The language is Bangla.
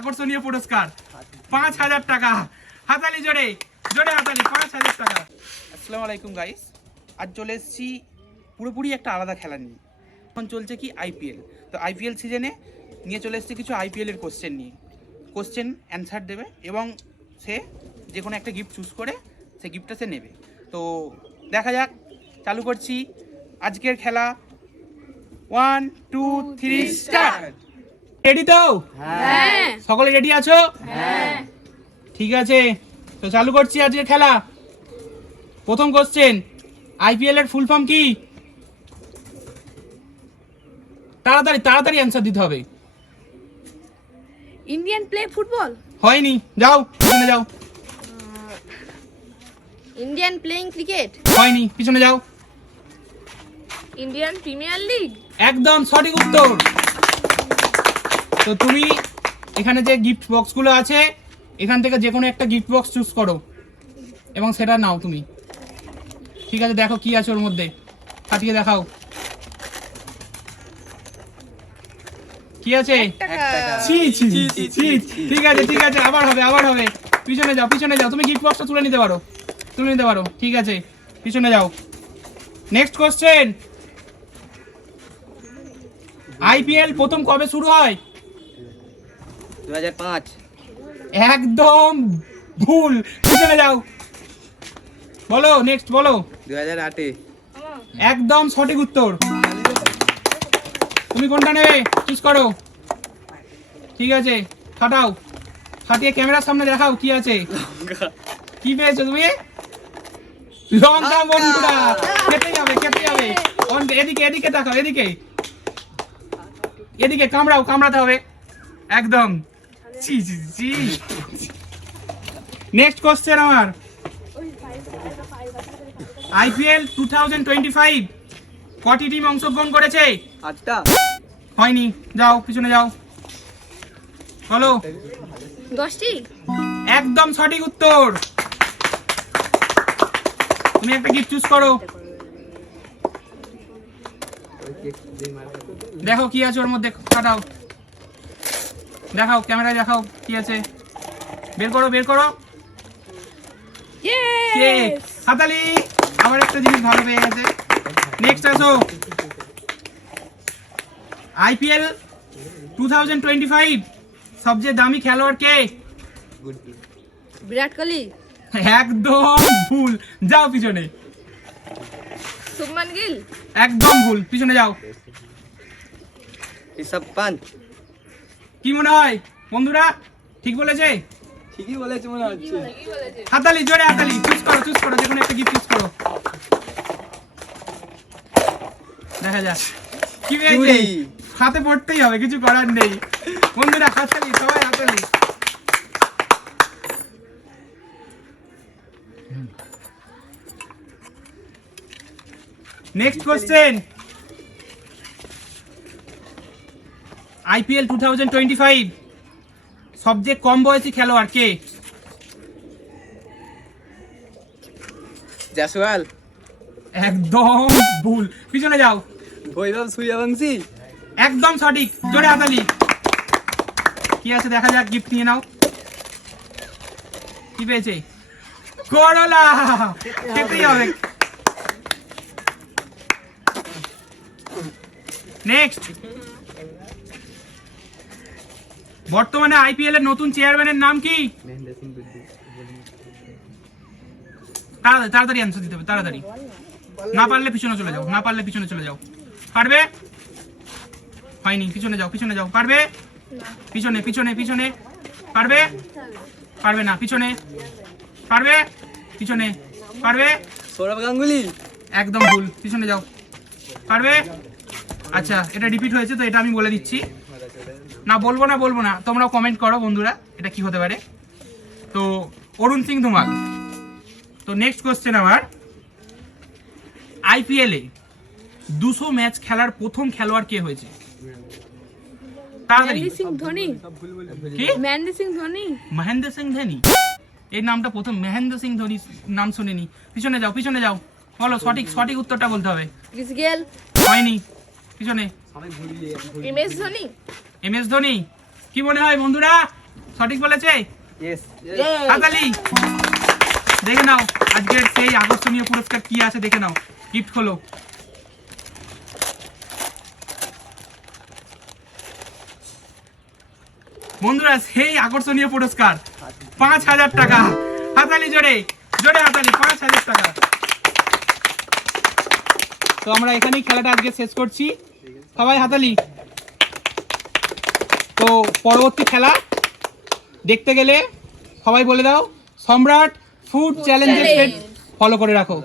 আকর্ষণীয় পুরস্কার 5,000 টাকা। হাতালি জোরে জোরে হাতালি, 5,000 টাকা। আসসালামু আলাইকুম গাইস, আজ চলে এসেছি পুরোপুরি একটা আলাদা খেলা নিয়ে। এখন চলছে কি আইপিএল, তো আইপিএল সিজনে নিয়ে চলে এসেছি কিছু আইপিএলের কোশ্চেন নিয়ে। কোশ্চেন অ্যান্সার দেবে এবং সে যে কোনো একটা গিফট চুজ করে সে গিফটটা সে নেবে। তো দেখা যাক, চালু করছি আজকের খেলা। 1 2 3 স্টার্ট। রেডি তো? হ্যাঁ। সকলে রেডি আছো? হ্যাঁ। ঠিক আছে, তো চালু করছি আজকের খেলা। প্রথম কোশ্চেন, আইপিএল এর ফুল ফর্ম কি? তাড়াতাড়ি তাড়াতাড়ি অ্যান্সার দিতে হবে। Indian play football. হয়নি, যাও পিছনে যাও। Indian playing cricket. হয়নি, পিছনে যাও। Indian premier league. একদম সঠিক উত্তর। তো তুমি এখানে যে গিফট বক্সগুলো আছে এখান থেকে যে কোনো একটা গিফট বক্স চুজ করো এবং সেটা নাও তুমি। ঠিক আছে, দেখো কি আছে ওর মধ্যে, ফাটিয়ে দেখাও কি আছে। ছি ছি ছি ছি। ঠিক আছে ঠিক আছে, আবার হবে আবার হবে। পিছনে যাও পিছনে যাও, তুমি গিফট বক্সটা তুলে নিতে পারো, তুলে নিতে পারো। ঠিক আছে, পিছনে যাও। নেক্সট কোশ্চেন, আইপিএল প্রথম কবে শুরু হয়? 2005। একদম ভুল, পিছনে যাও। বলো নেক্সট বলো। 2008-এ। একদম সঠিক উত্তর। তুমি কোনটা নেবে চুজ করো। ঠিক আছে, ফাটাও, ফাটিয়ে ক্যামেরার সামনে দেখাও কি আছে। কি পেয়েছো তুমি? লঙ্কা। বন্ধুরা কেটে যাবে কেটে যাবে। এদিকে এদিকে দেখাও, এদিকে এদিকে কামড়াও, কামড়াতে হবে একদম। ছি ছি ছি। নেক্সট কোশ্চেন আমার, আইপিএল 2025 কটি টিম অংশগ্রহণ করেছে? 8টা। হয়নি, যাও পিছনে যাও। বলো। 10টি। একদম সঠিক উত্তর। তুমি একটা গিফট চুজ করো, দেখো কি আছে ওর মধ্যে, কাটাও, দেখাও ক্যামেরায় দেখাও কি আছে। বের করো বের করো। কেক। হাতালি, আবার একটা জিনিস ভালো পেয়ে গেছে। নেক্সট আসো, আইপিএল 2025 সবচেয়ে দামি খেলোয়াড় কে? বিরাট কোহলি। একদম ভুল, যাও পিছনে। শুভমান গিল। একদম ভুল, পিছনে যাও। ঋষভ পান্ট। কি মনে হয় বন্ধুরা, ঠিক বলেছে? ঠিকই বলেছে মনে হচ্ছে। হাতালি জোরে হাতালি, চুজ করো চুজ করো, যে কোনো একটা গিফট চুজ করো। দেখা যাক কি পেয়েছে। হাতে পড়তেই হবে, কিছু করার নেই বন্ধুরা। হাতালি, সবাই হাতালি। নেক্সট কোশ্চেন, আইপিএল 2025 সবচেয়ে কম বয়সী খেলোয়াড় কে? জয়সওয়াল। একদম ভুল, পিছনে যাও। বৈভব সূর্যবংশী। একদম সঠিক, জোরে হাতালি। কি আছে দেখা যাক, গিফট নিয়ে নাও। কি পেয়েছে? করলা, খেতেই হবে। নেক্সট, বর্তমানে আইপিএল এর নতুন চেয়ারম্যানের নাম কি? তাড়াতাড়ি তাড়াতাড়ি অ্যান্সার দিতে হবে, তাড়াতাড়ি। না পারলে পিছনে চলে যাও, না পারলে পিছনে চলে যাও। পারবে? হয়নি, পিছনে যাও পিছনে যাও। পারবে? পিছনে পিছনে পিছনে। পারবে? পারবে না, পিছনে। পারবে? পিছনে। পারবে? সৌরভ গাঙ্গুলি। একদম ভুল, পিছনে যাও। পারবে? আচ্ছা, এটা রিপিট হয়েছে তো এটা আমি বলে দিচ্ছি। না বলবো না বলবো না, তোমরাও কমেন্ট করো বন্ধুরা এটা কি হতে পারে। তো অরুণ সিং ধুমাল। তো নেক্সট কোশ্চেন আমার, আইপিএল এ 200 ম্যাচ খেলার প্রথম খেলোয়াড় কে হয়েছে? তাড়াতাড়ি। মহেন্দ্র সিং ধোনি। কি? মহেন্দ্র সিং ধোনি। মহেন্দ্র সিং ধোনি, এই নামটা প্রথম মহেন্দ্র সিং ধোনি নাম শুনিনি। পিছনে যাও পিছনে যাও, বলো সঠিক সঠিক উত্তরটা বলতে হবে। Chris Gayle. হয়নি, পিছনে। এমএস ধোনি। এমএস ধোনি। কি মনে হয় বন্ধুরা, সঠিক বলেছে? ইয়েস হাতালি। দেখে নাও আজকের সেই আকর্ষণীয় পুরস্কার কি আছে, দেখে নাও। গিফট খোলো। বন্ধুরা, সেই আকর্ষণীয় পুরস্কার 5,000 টাকা। হাতালি জোরে, জোরে হাতালি, 5,000 টাকা। তো আমরা এখানেই খেলাটা আজকে শেষ করছি। সবাই হাতালি। তো পরবর্তী খেলা দেখতে গেলে সবাই বলে দাও, সম্রাট ফুড চ্যালেঞ্জের ফলো করে রাখো।